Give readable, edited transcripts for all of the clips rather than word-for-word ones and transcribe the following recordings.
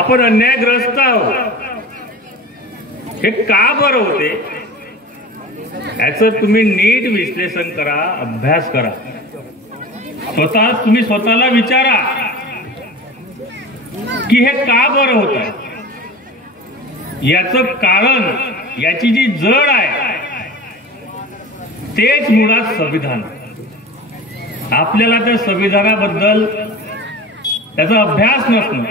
आपण अन्यायग्रस्त आहोत, हे का बरं होते याचं तुम्ही नीट विश्लेषण करा, अभ्यास करा, तुम्ही स्वतःला विचारा की हे का बरं होत आहे. याचं कारण, याची जी जड आहे तेच मुळात संविधान. आपल्याला त्या संविधानाबद्दल त्याचा अभ्यास नसणं,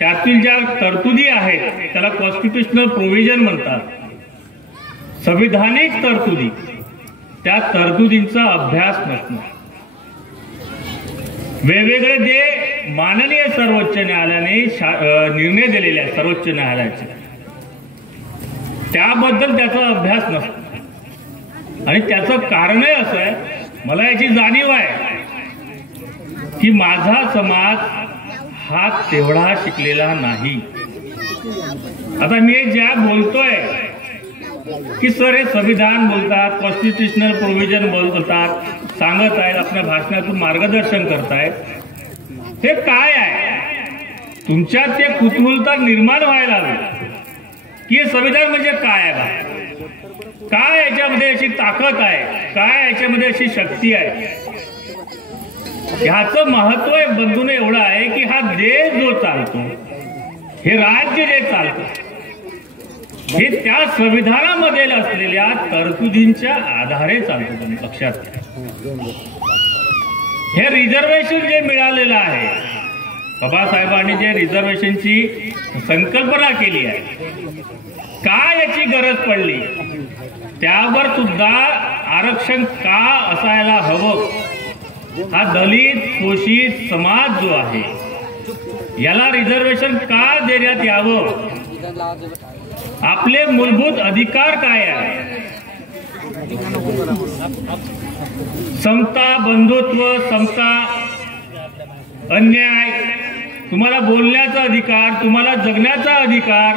त्यातील ज्या तरतुदी आहेत त्याला कॉन्स्टिट्यूशनल प्रोव्हिजन म्हणतात, संविधानिक तरतुदी, त्या तरतुदींचा अभ्यास नसणं, वेगवेगळे जे माननीय सर्वोच्च न्यायालयाने निर्णय दिलेले आहेत सर्वोच्च न्यायालयाचे, त्याबद्दल त्याचा अभ्यास नसतो. आणि त्याचं कारणही असं आहे, मला याची जाणीव आहे की माझा समाज हा तेवढा शिकलेला नाही. आता मी ज्या बोलतोय की सर हे संविधान बोलतात, कॉन्स्टिट्यूशनल प्रोव्हिजन बोलतात, सांगत आहेत, आपल्या भाषणातून मार्गदर्शन करतायत, हे काय आहे? तुमच्यात ते कुतूहलता निर्माण व्हायला हवी की हे संविधान म्हणजे काय आहे, काय याच्यामध्ये अशी ताकद आहे, काय याच्यामध्ये अशी शक्ती आहे. ह्याचं महत्व बंधून एवढं आहे की हा देश जो चालतो, हे राज्य जे चालतं, हे त्या संविधानामध्ये असलेल्या तरतुदींच्या आधारे चालतं. लक्षात घ्या, हे रिझर्वेशन जे मिळालेलं आहे, बाबासाहेबांनी जे रिझर्वेशनची संकल्पना केली आहे, काय याची गरज पडली, त्यावर सुद्धा आरक्षण का असायला हवं, हा दलित शोषित समाज जो आहे याला रिझर्वेशन का देण्यात यावं, आपले मूलभूत अधिकार काय आहे, समता, बंधुत्व, समता, अन्याय, तुम्हाला बोलण्याचा अधिकार, तुम्हाला जगण्याचा अधिकार,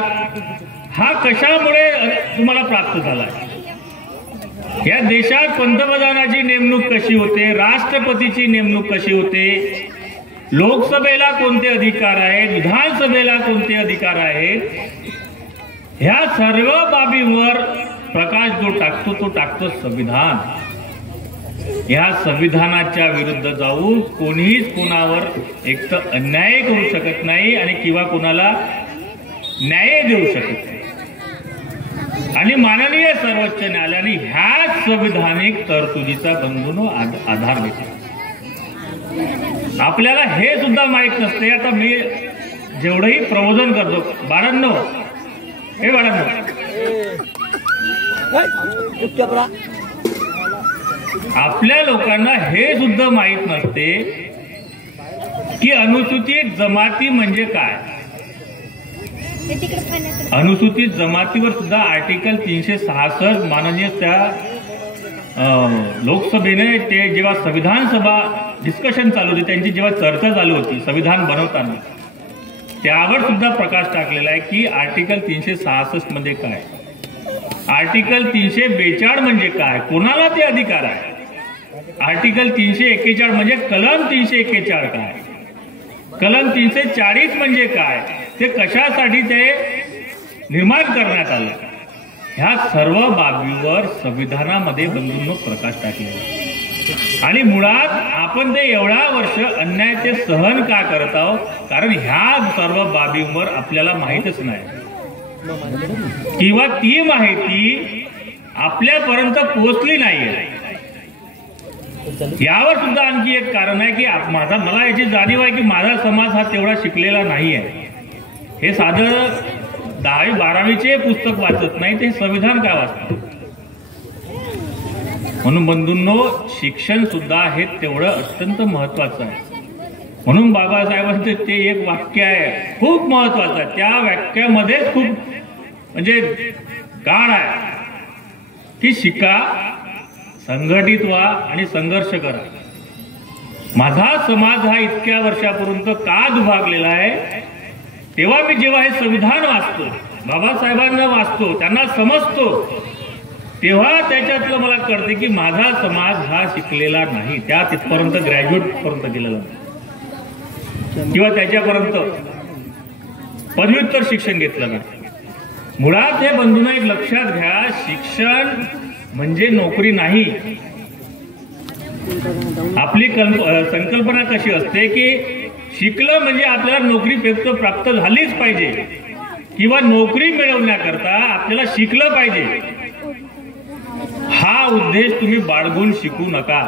हा कशामुळे तुम्हाला प्राप्त झाला. या देशात पंतप्रधानाची नेमणूक कशी होते, राष्ट्रपतीची नेमणूक कशी होते, लोकसभेला कोणते अधिकार आहेत, विधानसभेला कोणते अधिकार आहेत, ह्या सर्व बाबींवर प्रकाश जो टाकतो तो टाकतो संविधान. या संविधानाच्या विरुद्ध जाऊन कोणीच कोणावर एक तर अन्याय करू शकत नाही आणि किंवा कोणाला न्याय देऊ शकत नाही. आणि माननीय सर्वोच्च न्यायालयाने ह्या संविधानिक तरतुदीचा बंधून आधार घेतला. आपल्याला हे सुद्धा माहित नसते. आता मी जेवढंही प्रबोधन करतो, बाळांनो, हे बाळांनो, आपल्या लोकांना हे सुद्धा माहित नसते की अनुसूचित जमाती म्हणजे काय. अनुसूचित जमातीवर सुद्धा आर्टिकल 366 माननीय त्या लोकसभेने ते जेव्हा संविधान सभा डिस्कशन चालू होती, त्यांची जेव्हा चर्चा चालू होती संविधान बनवताना, त्यावर सुद्धा प्रकाश टाकलेला आहे की आर्टिकल 366 म्हणजे काय, आर्टिकल 342 म्हणजे काय, कोणाला ते अधिकार आहे, आर्टिकल 341 म्हणजे कलम 341 काय, कलम 340 म्हणजे काय, ते कशासाठी ते निर्माण करण्यात आलं. ह्या सर्व बाबीवर संविधानामध्ये बंधूंनो प्रकाश टाकलेला. आणि मुळात आपण ते एवढा वर्ष अन्याय ते सहन का करत आहोत, कारण ह्या सर्व बाबींवर आपल्याला माहीतच नाही किंवा ती माहिती आपल्यापर्यंत पोहोचली नाहीये. यावर सुद्धा आणखी एक कारण आहे की मला याची जाणीव आहे की माझा समाज हा तेवढा शिकलेला नाही आहे. हे साधं 10वी-12वीचे पुस्तक वाचत नाही, ते संविधान काय वाचतात. म्हणून बंधूंनो, शिक्षण सुद्धा हे तेवढं अत्यंत महत्वाचं आहे. म्हणून बाबासाहेबांचं ते एक वाक्य आहे, खूप महत्वाचं आहे. त्या वाक्यामध्येच खूप म्हणजे गाढ आहे की शिका, संघटित व्हा आणि संघर्ष करा. माझा समाज हा इतक्या वर्षापर्यंत का दुभागलेला आहे, तेव्हा मी जेव्हा हे संविधान वाचतो, बाबासाहेबांना वाचतो, त्यांना समजतो, तेव्हा त्याच्यातलं मला कळते की माझा समाज हा शिकलेला नाही, त्या तिथपर्यंत ग्रॅज्युएट पर्यंत गेलेला नाही किंवा त्याच्यापर्यंत पदव्युत्तर शिक्षण घेतलं नाही. मुळात हे बंधूंनो एक लक्षात घ्या, शिक्षण म्हणजे नोकरी नाही. आपली संकल्पना कशी असते की शिकलं म्हणजे आपल्याला नोकरी प्राप्त झालीच पाहिजे किंवा नोकरी मिळवण्याकरता आपल्याला शिकलं पाहिजे. हा उद्देश तुम्ही बाळगून शिकू नका.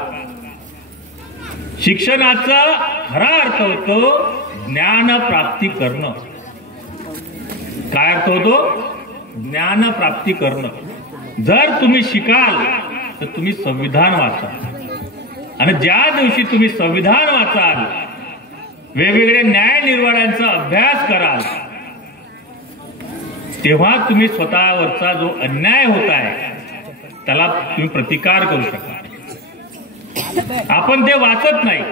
शिक्षणाचा खरा अर्थ होतो ज्ञान प्राप्ती करणं. काय अर्थ होतो? ज्ञान प्राप्ती करणं. जर तुम्ही शिकाल तर तुम्ही संविधान वाचाल आणि ज्या दिवशी तुम्ही संविधान वाचाल, वेगवेगळ्या न्याय निर्वाळांचा अभ्यास कराल, तेव्हा तुम्ही स्वतःवरचा जो अन्याय होत आहे त्याला तुम्ही प्रतिकार करू शकाल. आपण ते वाचत नाही.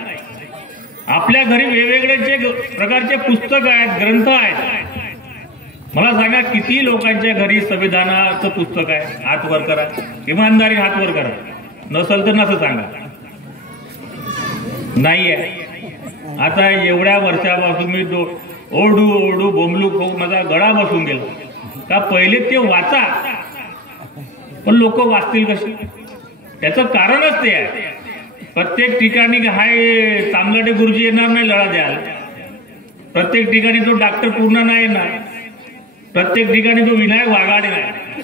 आपल्या घरी वेगवेगळे प्रकारचे पुस्तक आहेत, ग्रंथ आहेत. मला सांगा किती लोकांच्या घरी संविधानाचं पुस्तक आहे? हात वर करा, इमानदारी हात वर करा. नसल तर नसं सांगा. नाहीये. आता एवढ्या वर्षापासून मी ओरडू ओरडू बोंबलू खूप माझा गळा बसून गेला का पहिले ते वाचा. पण लोक वाचतील कशी? त्याचं कारणच ते आहे. प्रत्येक ठिकाणी हाय तांबलाटे गुरुजी येणार नाही लढा द्याल. प्रत्येक ठिकाणी तो डॉक्टर पूर्ण नाही येणार. प्रत्येक ठिकाणी तो विनायक वाघाडे नाही.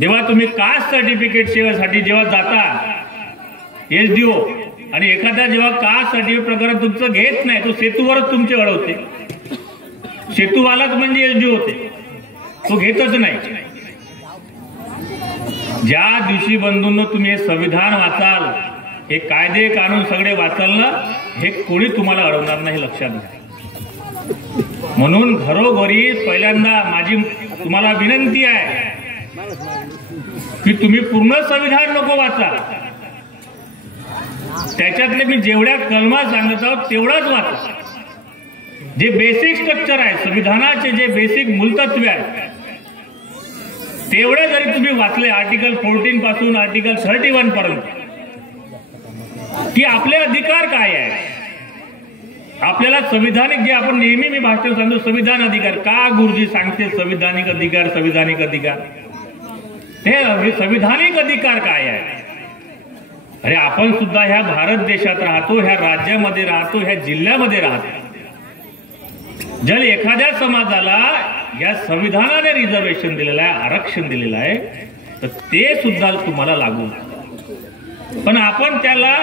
जेव्हा तुम्ही कास्ट सर्टिफिकेट सेवेसाठी जेव्हा जाता SDO आणि एखाद्या जेव्हा कास्ट सर्टिफिकेट प्रकारे तुमचं घेत नाही, तो सेतूवरच तुमचे अडवते. सेतूवालाच म्हणजे SDO होते, तो घेतच नाही. ज्या दिवशी बंधूंनो तुम्ही हे संविधान वाचाल, हे कायदे कानून सगळे वाचाल ना, हे कोणी तुम्हाला अडवणार नाही, लक्षात घ्या. म्हणून घरोघरी पहिल्यांदा माझी तुम्हाला विनंती आहे की तुम्ही पूर्ण संविधान नको वाचा. त्याच्यातले मी जेवढ्या कलमा सांगत आहोत तेवढाच वाचा. जे बेसिक स्ट्रक्चर आहे संविधानाचे, जे बेसिक मूलतत्व आहे तेवढे जरी तुम्ही वाचले, आर्टिकल 14 पासून आर्टिकल 31 पर्यंत, की आपले अधिकार काय आहे, आपल्याला संविधानिक जे आपण नेहमी मी भाषण सांगतो संविधान अधिकार, का गुरुजी सांगते संविधानिक अधिकार संविधानिक अधिकार, हे संविधानिक अधिकार काय आहे? अरे आपण सुद्धा ह्या भारत देशात राहतो, ह्या राज्यामध्ये राहतो, ह्या जिल्ह्यामध्ये राहतो. जर एखाद्या समाजाला या संविधानाने रिझर्वेशन दिलेलं आहे, आरक्षण दिलेलं आहे, तर ते सुद्धा तुम्हाला लागू. पण आपण त्याला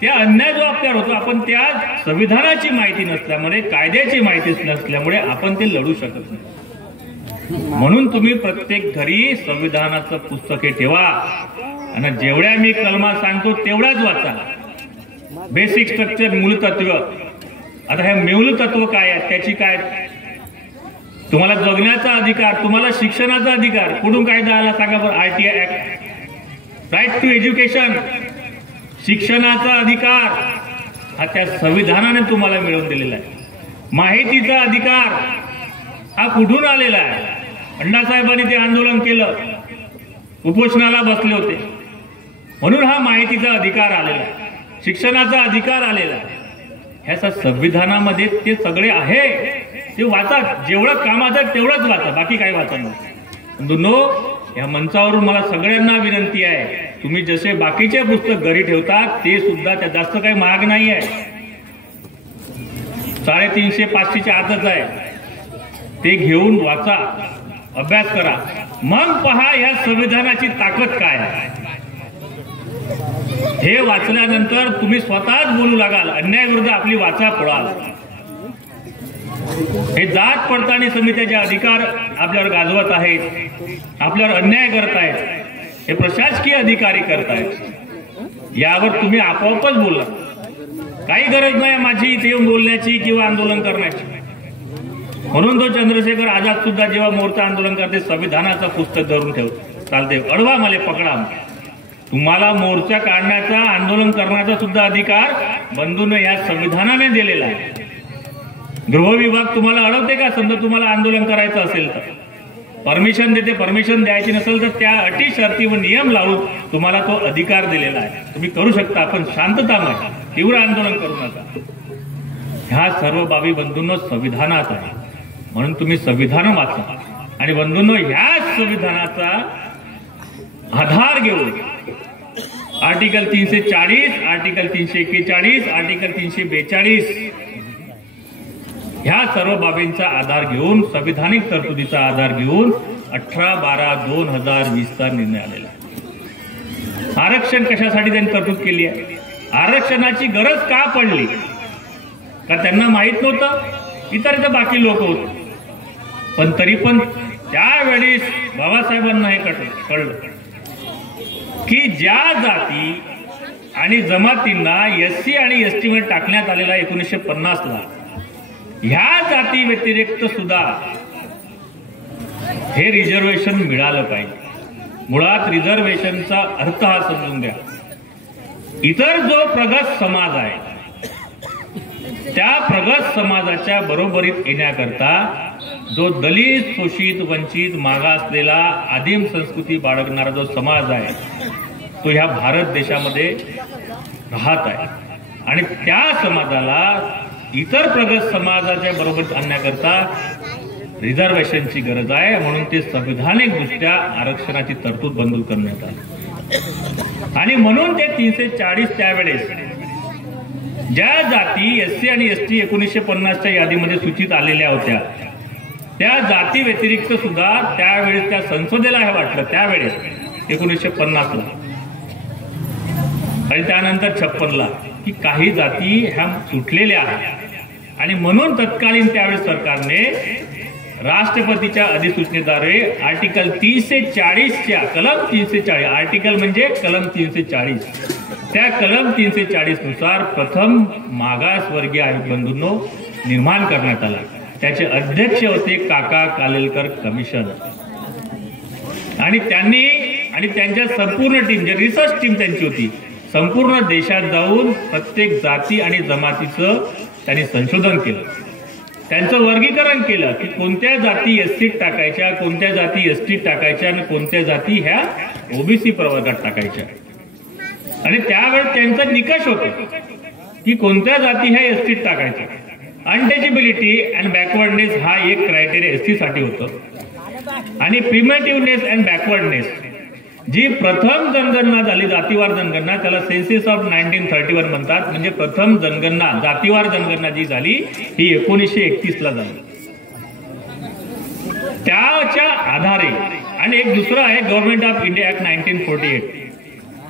त्या अन्याय जो आपल्यावर होतो, आपण त्या संविधानाची माहिती नसल्यामुळे, कायद्याची माहिती नसल्यामुळे आपण ते लढू शकत नाही. म्हणून तुम्ही प्रत्येक घरी संविधानाचं पुस्तके ठेवा आणि जेवढ्या मी कलमा सांगतो तेवढाच वाचा. बेसिक स्ट्रक्चर, मूलतत्व. आता हे मूलतत्व काय आहे, त्याची काय, तुम्हाला जगण्याचा अधिकार, तुम्हाला शिक्षणाचा अधिकार कुठून कायदा आला सांगा बरं? RTI act, right to education, शिक्षणाचा अधिकार हा त्या संविधानाने तुम्हाला मिळवून दिलेला आहे. माहितीचा अधिकार हा कुठून आलेला आहे? अण्णासाहेबांनी ते आंदोलन केलं, उपोषणाला बसले होते, म्हणून हा माहितीचा अधिकार आलेला आहे, शिक्षणाचा अधिकार आलेला आहे. ह्याचा संविधानामध्ये ते सगळे आहे, ते वाचा. जेवढं कामाचं आहे तेवढंच वाचा, बाकी काय वाचा नाही. नो, या मंचावरून मला सगळ्यांना विनंती आहे, तुम्ही जसे बाकीचे पुस्तक घरी ठेवतात ते सुद्धा, त्या जास्त काही महाग नाही आहे, 350-500च्या आतच आहे. ते घेऊन वाचा, अभ्यास करा, मग पहा ह्या संविधानाची ताकद काय आहे. हे वाचल्यानंतर तुम्ही स्वतःच बोलू लागाल, अन्यायाविरुद्ध आपली वाचा फोडाल. हे जात पडताळणी समित्याचे अधिकार आपल्यावर गाजवत आहेत, आपल्यावर अन्याय करत आहेत, हे प्रशासकीय अधिकारी करत आहेत. यावर तुम्ही आपोआपच बोलला, काही गरज नाही माझी इथे येऊन बोलण्याची किंवा आंदोलन करण्याची. म्हणून तो चंद्रशेखर आझाद सुद्धा जेव्हा मोर्चा आंदोलन करते संविधानाचं पुस्तक धरून ठेवतो, चालते अडवा मला पकडा. तुम्हाला मोर्चा काढण्याचा, आंदोलन करण्याचा सुद्धा अधिकार बंधूंनो या संविधानाने दिलेला आहे. गृह विभाग तुम्हाला अडवते का? समजा तुम्हाला आंदोलन करायचं असेल तर परमिशन देते, परमिशन द्यायची नसेल तर त्या अटी शर्ती व नियम लावून तुम्हाला तो अधिकार दिलेला आहे, तुम्ही करू शकता. पण शांततामय तीव्र आंदोलन करू नका. ह्या सर्व बाबी बंधूंनो संविधानात आहे. म्हणून तुम्ही संविधान वाचा आणि बंधूंनो, ह्याच संविधानाचा आधार घेऊन आर्टिकल 340, आर्टिकल 341, आर्टिकल 342 ह्या सर्व बाबींचा आधार घेऊन, संविधानिक तरतुदीचा आधार घेऊन 18/12/2020 चा निर्णय आलेला आहे. आरक्षण कशासाठी त्यांनी तरतूद केली आहे? आरक्षणाची गरज का पडली? का त्यांना माहित नव्हतं? इतर बाकी लोक होते, पण तरी पण त्यावेळेस बाबासाहेबांना हे कळलं की ज्या जाती आणि जमातींना SC आणि ST मध्ये टाकण्यात आलेला 1950 ला, ह्या जाती व्यतिरिक्त सुद्धा हे रिझर्वेशन मिळालं पाहिजे. मुळात रिझर्वेशनचा अर्थ हा समजून घ्या. इतर जो प्रगत समाज आहे, त्या प्रगत समाजाच्या बरोबरीत येण्याकरता जो दलित, शोषित, वंचित, मागासलेला, आदिम संस्कृती बाळगणारा जो समाज आहे, तो ह्या भारत देशामध्ये राहत आहे आणि त्या समाजाला इतर प्रगत समाजाच्या बरोबरीत आणण्याकरता रिझर्वेशनची गरज आहे. म्हणून ते संविधानिक दृष्ट्या आरक्षणाची तरतूद मंजूर करण्यात आली आणि म्हणून ते 340 त्यावेळेस ज्या जाती SC आणि ST 1950च्या यादीमध्ये सूचित आलेल्या होत्या, त्या जाती व्यतिरिक्त सुद्धा त्यावेळेस त्या संसदेला हे वाटलं, त्यावेळेस 1950 ला आणि त्यानंतर 56 ला, की काही जाती ह्या सुटलेल्या आहेत आणि म्हणून तत्कालीन त्यावेळेस सरकारने राष्ट्रपतीच्या अधिसूचनेद्वारे आर्टिकल 340च्या कलम 340, आर्टिकल म्हणजे कलम 340, त्या कलम 340 नुसार प्रथम मागासवर्गीय आयोग बंधूंनो निर्माण करण्यात आला. त्याचे अध्यक्ष होते काका कालेलकर कमिशन आणि त्यांनी आणि त्यांच्या संपूर्ण टीम, जे रिसर्च टीम त्यांची होती, संपूर्ण देशात जाऊन प्रत्येक जाती आणि जमातीचं त्यांनी संशोधन केलं, त्यांचं वर्गीकरण केलं की कोणत्या जाती SC टाकायच्या, कोणत्या जाती ST टाकायच्या आणि कोणत्या जाती ह्या OBC प्रवर्गात टाकायच्या. आणि त्यावेळेस त्यांचा निकष होते की कोणत्या जाती ह्या ST टाकायच्या. अनटचेबिलिटी अँड बॅकवर्डनेस हा एक क्रायटेरिया SC साठी होतं आणि प्रिमेटिव्हनेस अँड बॅकवर्डनेस, जी प्रथम जनगणना झाली, जातीवार जनगणना, त्याला सेन्सिस ऑफ 1931 म्हणतात. म्हणजे प्रथम जनगणना, जातीवार जनगणना जी झाली ही 1931 ला झाली. त्याच्या आधारे आणि एक दुसरं आहे गव्हर्नमेंट ऑफ इंडिया ऍक्ट 1948.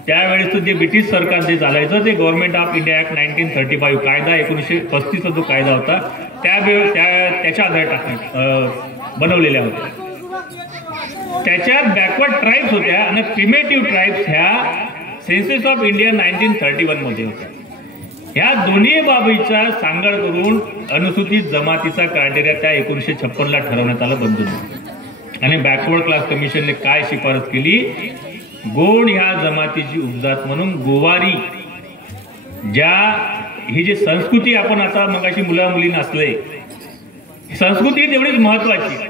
त्यावेळेस जे ब्रिटिश सरकार जे चालायचं ते गव्हर्नमेंट ऑफ इंडिया ऍक्ट 1935 कायदा, 1935 जो कायदा होता, त्याच्या आधारे बनवलेल्या होत्या. त्याच्यात बॅकवर्ड ट्राईब्स होत्या आणि प्रिमेटिव्ह ट्राईब्स ह्या सेन्सिस ऑफ इंडिया 1931 मध्ये होत्या. ह्या दोन्ही बाबीचा सांगड करून अनुसूचित जमातीचा क्रायटेरिया त्या 1956 ला ठरवण्यात आलं बंधूंनो. आणि बॅकवर्ड क्लास कमिशनने काय शिफारस केली? गोंड ह्या जमातीची उपजात म्हणून गोवारी, ज्या ही जी संस्कृती आपण आता मगाशी मुला मुली नसले, संस्कृती तेवढीच महत्वाची.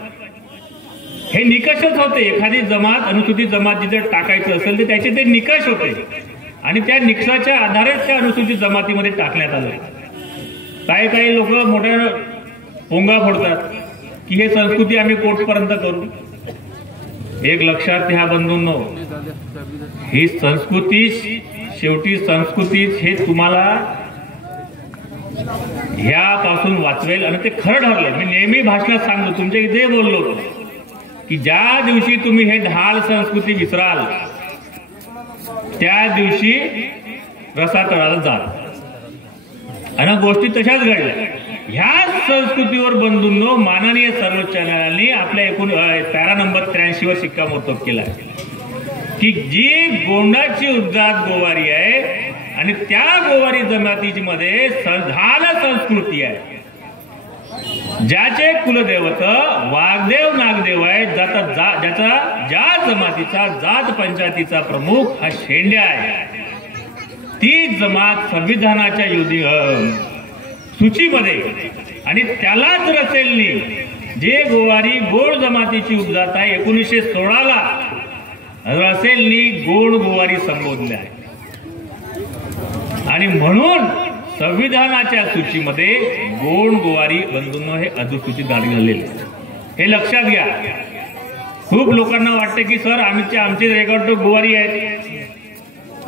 हे निकषच होते. एखादी जमात, अनुसूचित जमात जिथे टाकायचं असेल तर त्याचे ते निकष होते आणि त्या निकषाच्या आधारेच त्या अनुसूचित जमातीमध्ये टाकण्यात आलं. काही लोक मोठ्या पोंगा फोडतात की हे संस्कृती आम्ही कोर्टपर्यंत करू. एक लक्षात घ्या बंधूंनो, ही संस्कृती शेवटी संस्कृतीच हे तुम्हाला ह्यापासून वाचवेल आणि ते खरं ठरलं. मी नेहमी भाषणात सांगतो, तुमच्या इथे बोललो की ज्या दिवशी तुम्ही हे ढाल संस्कृती विसराल त्या दिवशी रसातळाला जाल. आणि गोष्टी तशाच घडल्या. ह्या संस्कृतीवर बंधूंनो माननीय सर्वोच्च न्यायालयाने आपल्या पॅरा नंबर 83 वर शिक्कामोर्तब केला की जी गोंडाची उपजात गोवारी आहे आणि त्या गोवारी जमातीची मध्ये ढाल संस्कृती आहे, ज्याचे कुलदैवत वाघदेव नागदेव आहे, ज्याचा ज्या जमातीचा जात पंचायतीचा प्रमुख हा शेंड्या आहे, ती जमात संविधानाच्या सूचीमध्ये आणि त्यालाच रसेलनी जे गोवारी गोंड जमातीची उपजात आहे 1916 ला रसेलनी गोंड गोवारी संबोधले आहे. आणि म्हणून संविधानाच्या सूचीमध्ये गोंड गोवारी बंधूंनो हे अधिसूचित झालेले. हे लक्षात घ्या. खूप लोकांना वाटतं की सर आमचे रेकॉर्ड तो गोवारी आहेत,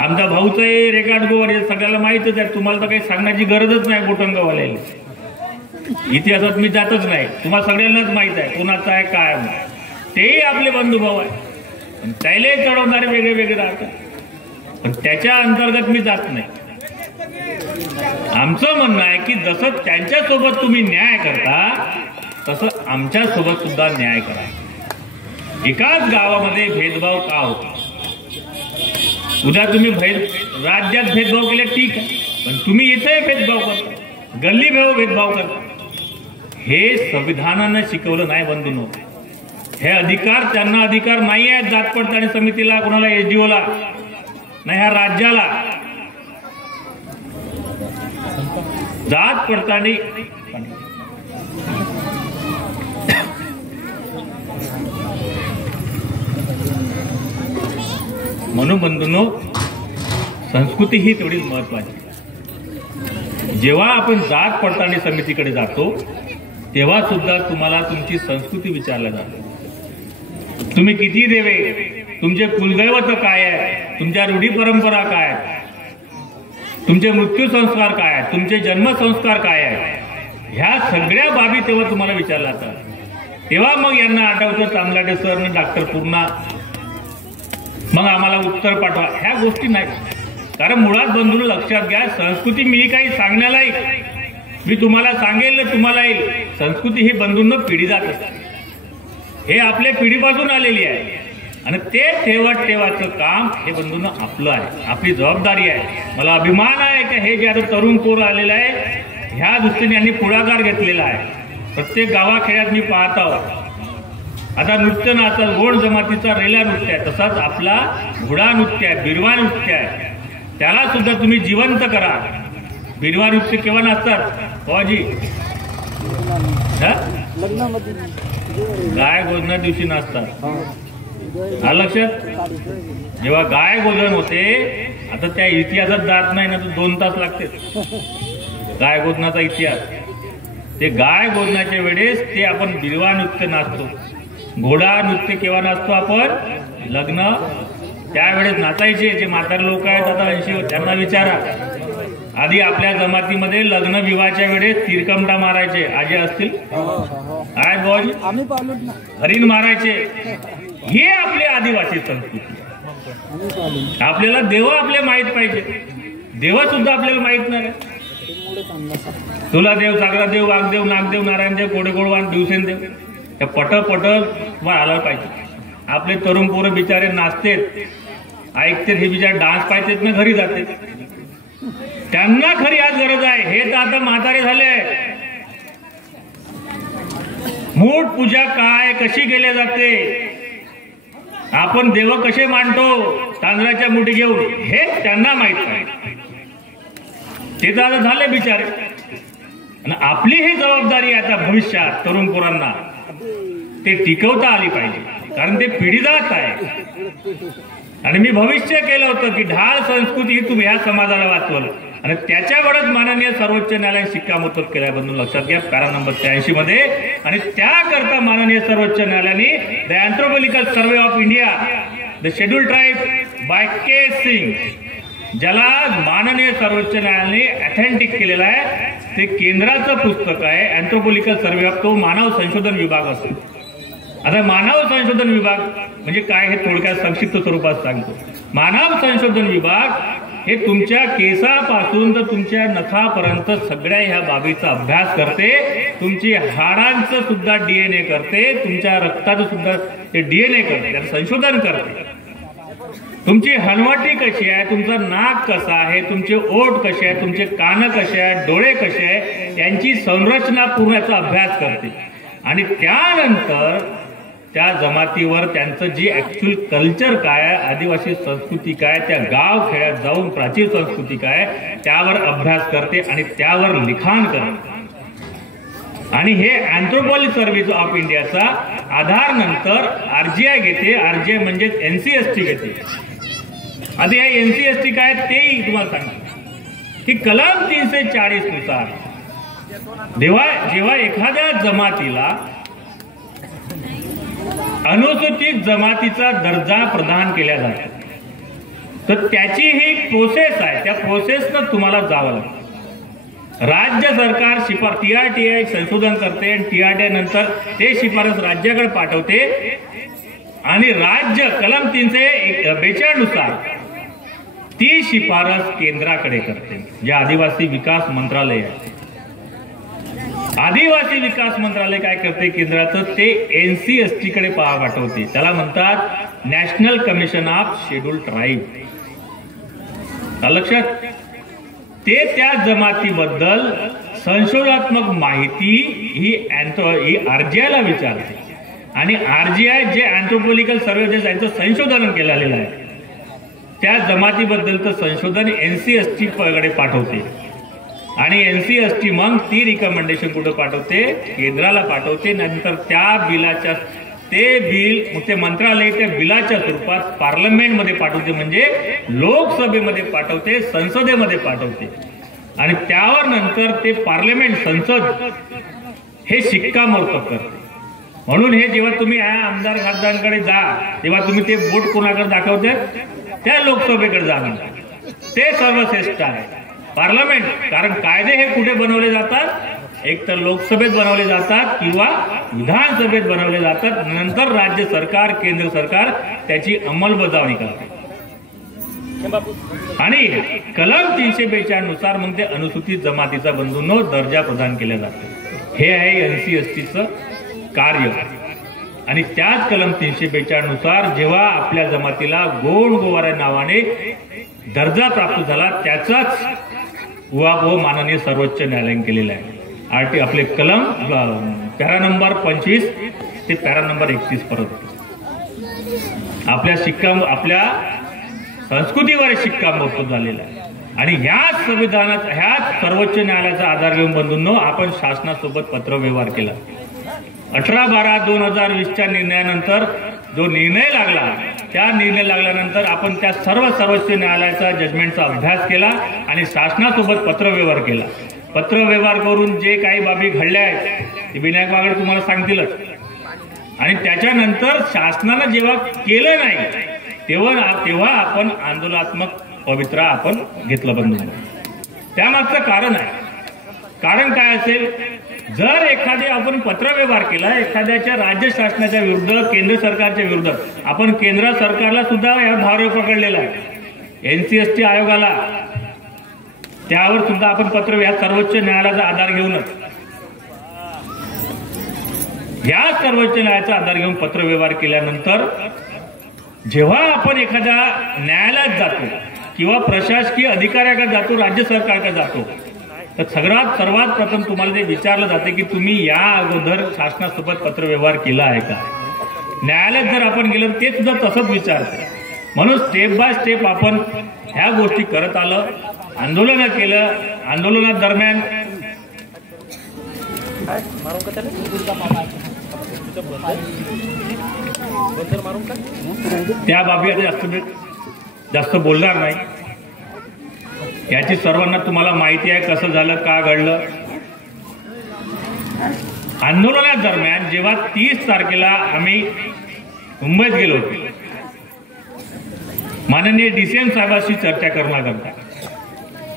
आमचा भाऊचाही रेकॉर्ड गोवारी आहे, सगळ्याला माहितच आहे. तुम्हाला तर काही सांगण्याची गरजच नाही. गोटंगवाल्याला इतिहासात मी जातच नाही, तुम्हाला सगळ्यांनाच माहित आहे कोणाचा आहे काय. तेही आपले बंधुभाव आहे, पण त्याला चढवणारे वेगळे वेगळे राहतात, पण त्याच्या अंतर्गत मी जात नाही. आमचं म्हणणं आहे की जसं त्यांच्यासोबत तुम्ही न्याय करता तसं आमच्या सोबत सुद्धा न्याय करा. एकाच गावामध्ये भेदभाव का होतो? उद्या तुम्ही राज्यात भेदभाव केले ठीक आहे, पण तुम्ही इथे भेदभाव करता, गल्ली भेदभाव करता. हे संविधानानं शिकवलं नाही बंधूंनो. हे अधिकार त्यांना अधिकार नाही आहेत जात पडताळणी समितीला, कोणाला एसडीओला नाही, ह्या राज्याला जात पडताळणी. म्हणून बंधूंनो, संस्कृती ही तेवढीच महत्वाची. जेव्हा आपण जात पडताळणी समितीकडे जातो तेव्हा सुद्धा तुम्हाला तुमची संस्कृती विचारल्या जाते. तुम्ही किती देवे, तुमचे कुलदैवत काय आहे, तुमच्या रूढी परंपरा काय आहे, तुमचे मृत्यू संस्कार काय आहे, तुमचे जन्मसंस्कार काय आहे, ह्या सगळ्या बाबी तेव्हा तुम्हाला विचारल्या जातात. तेव्हा मग यांना आठवतं तामलाटे सर डॉक्टर पूर्णा, मग आम्हाला उत्तर पाठवा. ह्या गोष्टी नाही. कारण मुळात बंधूंनो लक्षात घ्या, संस्कृती मी काही सांगण्याला मी तुम्हाला सांगेल ना तुम्हाला येईल. संस्कृती ही बंधूंनो पिढी जात असते, हे आपल्या पिढीपासून आलेली आहे, आणि ते ठेवाचं काम हे बंधूंनो आपलं आहे, आपली जबाबदारी आहे. मला अभिमान आहे की हे जे आता तरुण पोर आलेलं आहे ह्या दृष्टीने यांनी पुढाकार घेतलेला आहे. प्रत्येक गावाखेड्यात मी पाहत आहोत आता नृत्य नाचत, गोड जमातीचा रेला नृत्य आहे, तसाच आपला घोडा नृत्य आहे, बिरवा नृत्य आहे, त्याला सुद्धा तुम्ही जिवंत करा. बिरवा नृत्य केव्हा नाचतात बाबाजी? गाय गोधना दिवशी नाचतात. हा लक्षात. जेव्हा गाय गोधन होते, आता त्या इतिहासात जात नाही ना, तर 2 तास लागते गाय गोधनाचा इतिहास. ते गाय गोधनाच्या वेळेस ते आपण बिरवा नृत्य नाचतो. घोडा नृत्य केव्हा नाचतो आपण? लग्न त्यावेळेस नाचायचे. जे म्हातारे लोक आहेत आता 80, त्यांना विचारा. आधी आपल्या जमातीमध्ये लग्न विवाहाच्या वेळेस तिरकमटा मारायचे. आजी असतील काय भाऊजी? हरिण मारायचे. हे आपली आदिवासी संस्कृती. आपल्याला देव आपले माहित पाहिजे. देव सुद्धा आपल्याला माहित नाही. तुला देव, सागरा देव, वाघदेव, नागदेव, नारायण देव, कोडेगोळवान, दिवसेन देव, त्या पट आला पाहिजे. आपले तरुण पोरं बिचारे नाचतेत, ऐकतेत, हे बिचारे डान्स पाहिजेत ना घरी जाते. त्यांना खरी आज गरज आहे. हे तर आता म्हातारे झाले. मूठ पूजा काय कशी केली जाते, आपण देव कसे मांडतो तांदळाच्या मुठी घेऊन, हे त्यांना माहित नाही. ते तर आता झाले बिचारे. आणि आपली ही जबाबदारी आता भविष्यात तरुण पोरांना ते टिकवता आली पाहिजे, कारण ते पिढीजात आहे. आणि मी भविष्य केलं होतं की ढाल संस्कृती ही तुम्ही ह्या समाजाला वाचवलं, आणि त्याच्यावरच माननीय सर्वोच्च न्यायालयाने शिक्कामोर्तब केलाय बंधू लक्षात घ्या, पॅरा नंबर 83 मध्ये. आणि त्याकरता माननीय सर्वोच्च न्यायालयाने the anthropological survey of India, the schedule tribe by K Singh, ज्याला माननीय सर्वोच्च न्यायालयाने ऑथेंटिक केलेलं आहे, ते केंद्राचं पुस्तक आहे. अँथ्रोपॉलॉजिकल सर्वे ऑफ, तो मानव संशोधन विभाग असतो. आता मानव संशोधन विभाग म्हणजे काय हे थोडक्यात संक्षिप्त स्वरूपात सांगतो. मानव संशोधन विभाग हे तुमच्या केसापासून तर तुमच्या नखापर्यंत सगळ्या ह्या बाबीचा अभ्यास करते. तुमची हाडांचं सुद्धा डीएनए करते, तुमच्या रक्ताचं सुद्धा ते डीएनए करते, त्याचं संशोधन करते. तुमची हनवटी कशी आहे, तुमचं नाक कसं आहे, तुमचे ओठ कसे आहे, तुमचे कान कसे आहेत, डोळे कसे आहे, यांची संरचना पूर्णचा अभ्यास करते. आणि त्यानंतर त्या जमातीवर त्यांचं जी ऍक्च्युअल कल्चर काय आहे, आदिवासी संस्कृती काय, त्या गाव खेड्यात जाऊन प्राचीन संस्कृती काय, त्यावर अभ्यास करते आणि त्यावर लिखाण करते. आणि हे अँथ्रोपॉलॉजी सर्व्हिस ऑफ इंडियाचा आधार नंतर आरजीआय घेते. आरजीआय म्हणजे एनसीएसटी घेते. आधी हे एनसीएसटी काय तेही तुम्हाला सांगतो की कलम 340 नुसार जेव्हा एखाद्या जमातीला अनुसूचित जमातीचा दर्जा प्रदान केला जातो, तर त्याची ही प्रोसेस आहे. त्या प्रोसेसनं तुम्हाला जावं लागतं. राज्य सरकार TRTI संशोधन करते आणि TRTI नंतर ते शिफारस राज्याकडे पाठवते आणि राज्य कलम 342 नुसार ती शिफारस केंद्राकडे करते, जे आदिवासी विकास मंत्रालय आहे. आदिवासी विकास मंत्रालय काय करते केंद्राचं, ते NCST कडे पाठवते. त्याला म्हणतात national commission of schedule tribe. लक्षात, ते त्या जमातीबद्दल संशोधात्मक माहिती ही RGI ला विचारते आणि RGI जे अँथ्रोपॉलॉजिकल सर्वे यांचं संशोधन केलेलं आहे त्या जमातीबद्दलचं संशोधन NCST कडे पाठवते आणि NCST मग ती रिकमेंडेशन कुठे पाठवते, केंद्राला पाठवते. नंतर त्या बिलाच्या ते मंत्रालय त्या बिलाच्या स्वरूपात पार्लमेंटमध्ये पाठवते, म्हणजे लोकसभेमध्ये पाठवते, संसदेमध्ये पाठवते आणि त्यावर नंतर ते पार्लमेंट संसद हे शिक्कामोर्तब करते. म्हणून हे जेव्हा तुम्ही आमदार खासदारांकडे जा तेव्हा तुम्ही ते बोट कोणाकडे दाखवते, त्या लोकसभेकडे जाणार. ते सर्वश्रेष्ठ आहे पार्लमेंट. कारण कायदे हे कुठे बनवले जातात, एक तर लोकसभेत बनवले जातात किंवा विधानसभेत बनवले जातात. नंतर राज्य सरकार केंद्र सरकार त्याची अंमलबजावणी करते. आणि कलम 342 नुसार मग ते अनुसूचित जमातीचा बंधूंनो दर्जा प्रदान केला जातो. हे आहे NCSTचं कार्य. आणि त्याच कलम 342 नुसार जेव्हा आपल्या जमातीला गोंडगोवारा नावाने दर्जा प्राप्त झाला, त्याचाच उहापोह माननीय सर्वोच्च न्यायालयाने केलेला आहे. आपले कलम पॅरा नंबर 25 ते पॅरा नंबर 31 पर्यंत आपल्या संस्कृतीवर शिक्कामोर्तब झालेला आहे. आणि ह्याच संविधानात ह्याच सर्वोच्च न्यायालयाचा आधार घेऊन बंधूंनो आपण शासनासोबत पत्रव्यवहार केला. 18/12/2020च्या निर्णयानंतर जो निर्णय लागला, त्या निर्णय लागल्यानंतर आपण त्या सर्वोच्च न्यायालयाचा जजमेंटचा अभ्यास केला आणि शासनासोबत पत्रव्यवहार केला. पत्रव्यवहार करून जे काही बाबी घडल्या आहेत ते विनायक बागडे तुम्हाला सांगतीलच. आणि त्याच्यानंतर शासनानं जेव्हा केलं नाही तेव्हा आपण आंदोलनात्मक पवित्रा आपण घेतलं बंधूंनो. त्यामागचं कारण आहे. कारण काय असेल, जर एखादी आपण पत्रव्यवहार केला एखाद्याच्या राज्य शासनाच्या विरुद्ध, केंद्र सरकारच्या विरुद्ध, आपण केंद्र सरकारला सुद्धा या भार पकडलेला आहे, NCST आयोगाला, त्यावर सुद्धा आपण पत्रव्यवहार सर्वोच्च न्यायालयाचा आधार घेऊनच या सर्वोच्च न्यायालयाचा आधार घेऊन पत्रव्यवहार केल्यानंतर जेव्हा आपण एखाद्या न्यायालयात जातो किंवा प्रशासकीय अधिकाऱ्याकडे जातो, राज्य सरकारकडे जातो, तर सर्वात प्रथम तुम्हाला ते विचारलं जाते की तुम्ही या अगोदर शासनासोबत पत्रव्यवहार केला आहे का. न्यायालयात जर आपण गेलो ते सुद्धा तसंच विचारते. म्हणून स्टेप बाय स्टेप आपण ह्या गोष्टी करत आलं, आंदोलन केलं. आंदोलनादरम्यान त्या बाबी आता जास्त बोलणार नाही. याची सर्वांना तुम्हाला माहिती आहे कसं झालं, का घडलं. आंदोलनादरम्यान जेव्हा 30 तारखेला आम्ही मुंबईत गेलो होतो, माननीय DCM साहेबांशी चर्चा करण्याकरता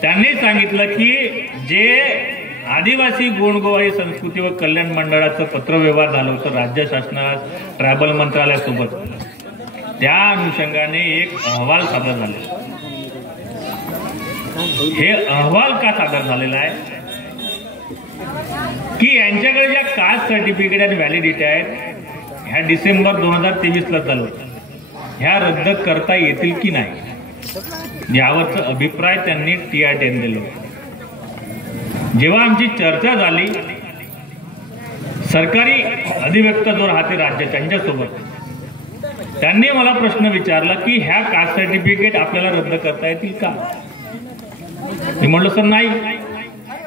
त्यांनी सांगितलं की जे आदिवासी गोंडगोवारी संस्कृती व कल्याण मंडळाचं पत्रव्यवहार झालं होतं राज्य शासनात ट्रायबल मंत्रालयासोबत, त्या अनुषंगाने एक अहवाल सादर झाला. हे अहवाल का सादर झालेला आहे की यांच्याकडे ज्या कास्ट सर्टिफिकेट आणि व्हॅलिडिटी आहेत ह्या डिसेंबर 2023ला चालू होत्या, ह्या रद्द करता येतील की नाही यावरचा अभिप्राय त्यांनी TRTI दिला. जेव्हा आमची चर्चा झाली, सरकारी अधिवक्ता जो राहते राज्य त्यांच्यासोबत, त्यांनी मला प्रश्न विचारला की ह्या कास्ट सर्टिफिकेट आपल्याला रद्द करता येतील का. मी म्हटलं सर नाही.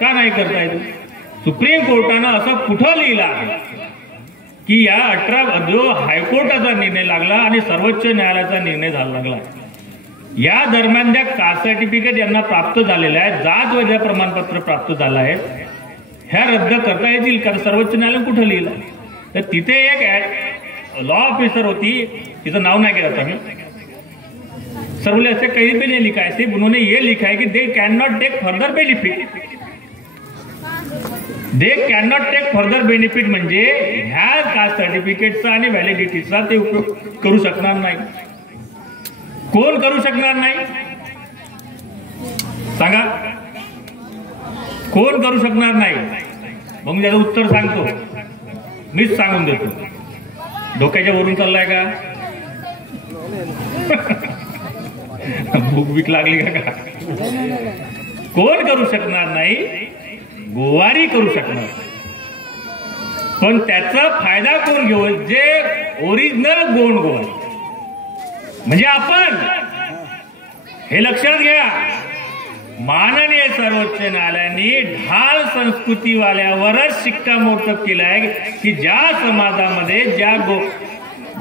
का नाही करता येतील. सुप्रीम कोर्टानं असं कुठं लिहिलं आहे की या 18 जो हायकोर्टाचा निर्णय लागला आणि सर्वोच्च न्यायालयाचा निर्णय झाला लागला, या दरम्यान ज्या कास्ट सर्टिफिकेट यांना प्राप्त झालेल्या आहेत, जात वैध प्रमाणपत्र प्राप्त झालं आहे, ह्या रद्द करता येतील का. सर्वोच्च न्यायालय कुठं लिहिलं. तर तिथे एक लॉ ऑफिसर होती, तिचं नाव नहीं घेता मैं सर, बोले ऐसे कहीं भी नहीं लिखा है, सिर्फ उन्होंने ये लिखा है कि they can not take further benefit. They can not take further benefit म्हणजे ह्या कास्ट सर्टिफिकेटचा आणि व्हॅलिडिटीचा ते उपयोग करू शकणार नाही। कोण करू शकणार नाही सांगा, कोण करू शकणार नाही? मग मी त्याचं उत्तर सांगतो, मीच सांगून देतो। डोक्याच्या वरून चाललाय का? भूक बीक लागली का? कोण करू शकणार नाही? गोवारी करू शकणार, पण त्याचा फायदा कोण घेऊ? जे ओरिजिनल गोंड गोवारी म्हणजे आपण। हे लक्षात घ्या, माननीय सर्वोच्च न्यायालयाने ढाल संस्कृतीवाल्यावरच शिक्कामोर्तब केलं आहे की ज्या समाजामध्ये ज्या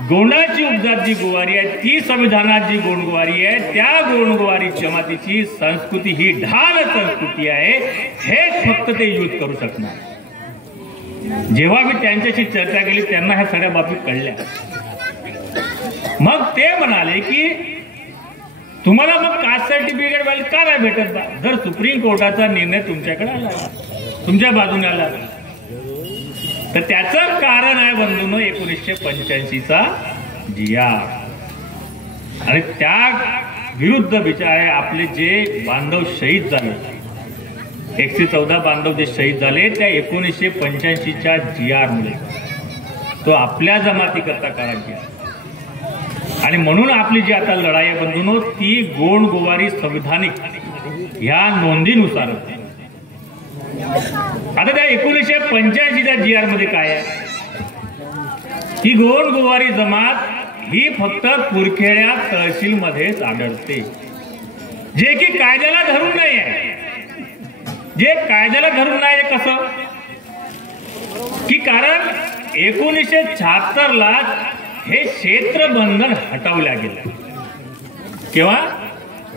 गोंडाची उपजात जी गोवारी आहे, ती संविधानात जी गोंडगोवारी आहे, त्या गोंडगोवारी जमातीची संस्कृती ही ढाल संस्कृती आहे। हेच फक्त ते यूज करू शकणार। जेव्हा मी त्यांच्याशी चर्चा केली त्यांना ह्या सगळ्या बाबी कळल्या। मग ते म्हणाले की तुम्हाला मग कास्ट सर्टिफिकेट व्हॅलिड का नाही भेटत बा? जर सुप्रीम कोर्टाचा निर्णय तुमच्याकडे आला, तुमच्या बाजूने आला, तर त्याचं कारण आहे बंधूंनो 1985चा GR, आणि त्या विरुद्ध बिचारे आपले जे बांधव शहीद झाले, 114 बांधव जे शहीद झाले त्या 1985च्या GR मुळे तो आपल्या जमाती करता काढायची आहे। आणि म्हणून आपली जी आता लढाई आहे बंधूंनो, ती गोंड गोवारी संविधानिक ह्या नोंदीनुसार। आता त्या 1985च्या GR मध्ये काय आहे? ही गोंड गोवारी जमात ही फक्त कुरखेड्या तहसील मध्येच आढळते, जे की कायद्याला धरून नाही आहे। जे कायद्याला धरून नाही कसं की कारण 1976 ला हे क्षेत्रबंधन हटवल्या गेलं। केव्हा?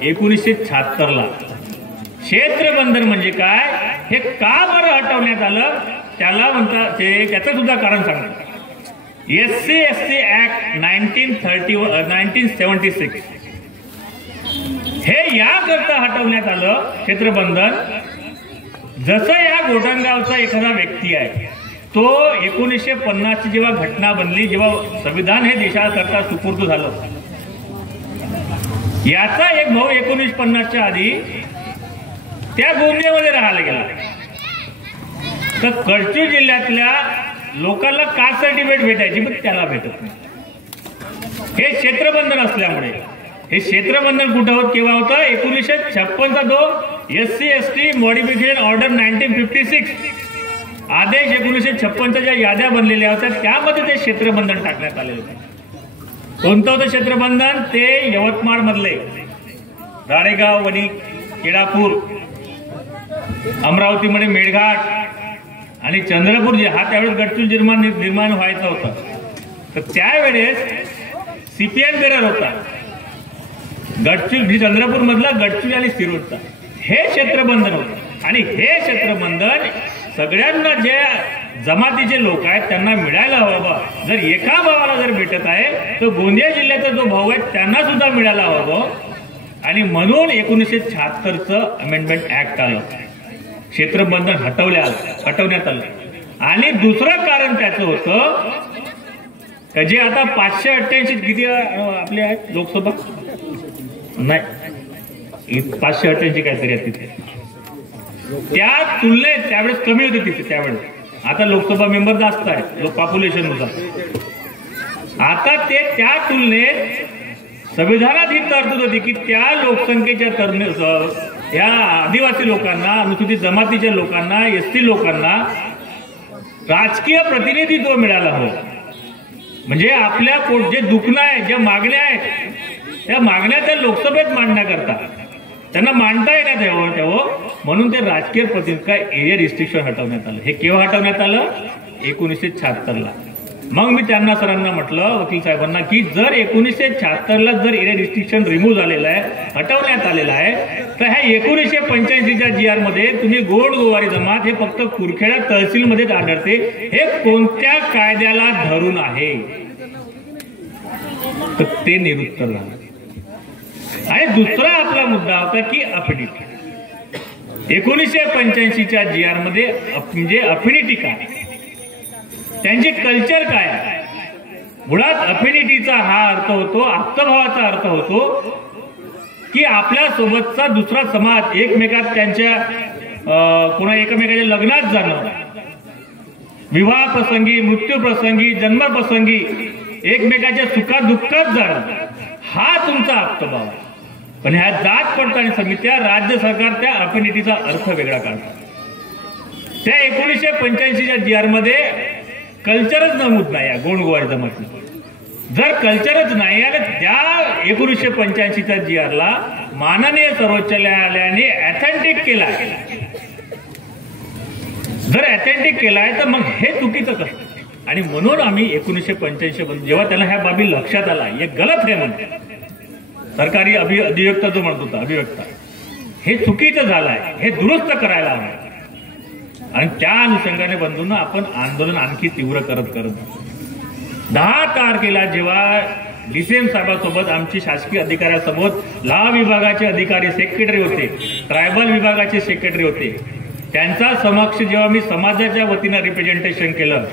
1976 ला। क्षेत्रबंधन म्हणजे काय, हे का बरं हटवण्यात आलं त्याला म्हणतात, त्याचं सुद्धा कारण सांगतो। SC/ST ऍक्ट 1976 हे याकरता हटवण्यात आलं क्षेत्रबंधन। जसं या गोटनगावचा एखादा व्यक्ती आहे, तो 1950 ची जेव्हा घटना बनली, जेव्हा संविधान हे देशाकरता सुपूर्द झालं, याचा एक भाऊ 1950च्या आधी त्या गोंदियामध्ये राहायला गेला, तर गडचिरोली जिल्ह्यातल्या लोकांना कास्ट सर्टिफिकेट भेटायची, पण त्याला भेटत नाही। हे क्षेत्रबंधन असल्यामुळे, हे क्षेत्रबंधन कुठं होत केव्हा होतं? 1956चा जो SC/ST मॉडिफिकेशन ऑर्डर 1956 आदेश 1956च्या ज्या याद्या बनलेल्या होत्या त्यामध्ये ते क्षेत्रबंधन टाकण्यात आले होते। कोणतं होतं क्षेत्रबंधन? ते यवतमाळ मधले राळेगाव, वणी, केळापूर, अमरावतीमध्ये मेळघाट आणि चंद्रपूर जे हा त्यावेळेस गडचिरोली निर्माण व्हायचा होता, तर त्यावेळेस CPN बेरर होता गडचिरोली, चंद्रपूर मधला गडचिरोली आणि सिरोडचा हे क्षेत्रबंधन होतं। आणि हे क्षेत्रबंधन सगळ्यांना जे जमातीचे लोक आहेत त्यांना मिळायला हवं। जर एका भावाला जर भेटत आहे तर गोंदिया जिल्ह्याचा जो भाऊ आहे त्यांना सुद्धा मिळायला हवं। आणि म्हणून 1976चं अमेंडमेंट ऍक्ट आलं, क्षेत्रबंधन हटवण्यात आलं। आणि दुसरं कारण त्याचं होतं की जे आता 588 किती आपले आहेत लोकसभा, नाही 588 काहीतरी आहे तिथे, त्या तुलनेत त्यावेळेस कमी होते तिथे त्यावेळेस। आता लोकसभा मेंबर जास्त आहेत पॉप्युलेशन नुसार। आता ते त्या तुलनेत संविधानात ही तरतूद होती की त्या लोकसंख्येच्या या आदिवासी लोकांना, अनुसूचित जमातीच्या लोकांना, ST लोकांना राजकीय प्रतिनिधित्व मिळालं हवं। म्हणजे आपल्या जे दुखणं आहे, ज्या मागण्या आहेत, त्या मागण्या त्या लोकसभेत मांडण्याकरता त्यांना मांडता येण्यात यावं, म्हणून ते राजकीय प्रतिनिधी एरिया रिस्ट्रिक्शन हटवण्यात आलं। हे केव्हा हटवण्यात आलं? 1976 ला। मग मी त्यांना सरांना म्हटलं, वकील साहेबांना, की जर 1976 ला जर एरिया रिस्ट्रिक्शन रिमूव्ह झालेलं आहे, हटवण्यात आलेलं आहे, तर ह्या 1985च्या GR मध्ये तुम्ही गोंड गोवारी जमात हे फक्त कुरखेडा तहसील मध्येच आढळते, हे कोणत्या कायद्याला धरून आहे? तर ते निरुत्तर झालं. आणि दुसरा आपला मुद्दा होता की अफिनिटी. 1985च्या GR मध्ये म्हणजे अफिनिटी काय, त्यांची कल्चर काय. मुळात अफिनिटीचा हा अर्थ होतो, आप्तभावाचा अर्थ होतो की आपल्या सोबतचा दुसरा समाज एकमेकात त्यांच्या कोणा एकमेकाच्या लग्नात जाणं, विवाह प्रसंगी, मृत्यू प्रसंगी, जन्म प्रसंगी एकमेकाच्या सुखात दुःखात जाणं, हा तुमचा आप्तभाव. पण ह्या जात पडताळणी समित्या, राज्य सरकार त्या अफिनिटीचा अर्थ वेगळा काढतात. त्या 1985च्या GR मध्ये कल्चरच नमूद नाही आहे गोंडगोवारी जमाती. जर कल्चरच नाही आहे त्या 1985च्या GR ला माननीय सर्वोच्च न्यायालयाने ऑथेंटिक केला. जर ऑथेंटिक केलाय तर मग हे चुकीचं कसं. आणि म्हणून आम्ही 1985 जेव्हा त्याला ह्या बाबी लक्षात आला हे गलत आहे म्हणते सरकारी अधिवक्ता जो म्हणत होता अभिवक्ता, हे चुकीचं झालं आहे, हे दुरुस्त करायला हवं. आणि त्या अनुषंगाने बंधूंना आपण आंदोलन आणखी तीव्र करत 10 तारखेला जेव्हा DCM साहेबांसोबत आमची शासकीय अधिकाऱ्यासमोर लॉ विभागाचे अधिकारी सेक्रेटरी होते, ट्रायबल विभागाचे सेक्रेटरी होते, त्यांचा समक्ष जेव्हा मी समाजाच्या वतीनं रिप्रेझेंटेशन केलं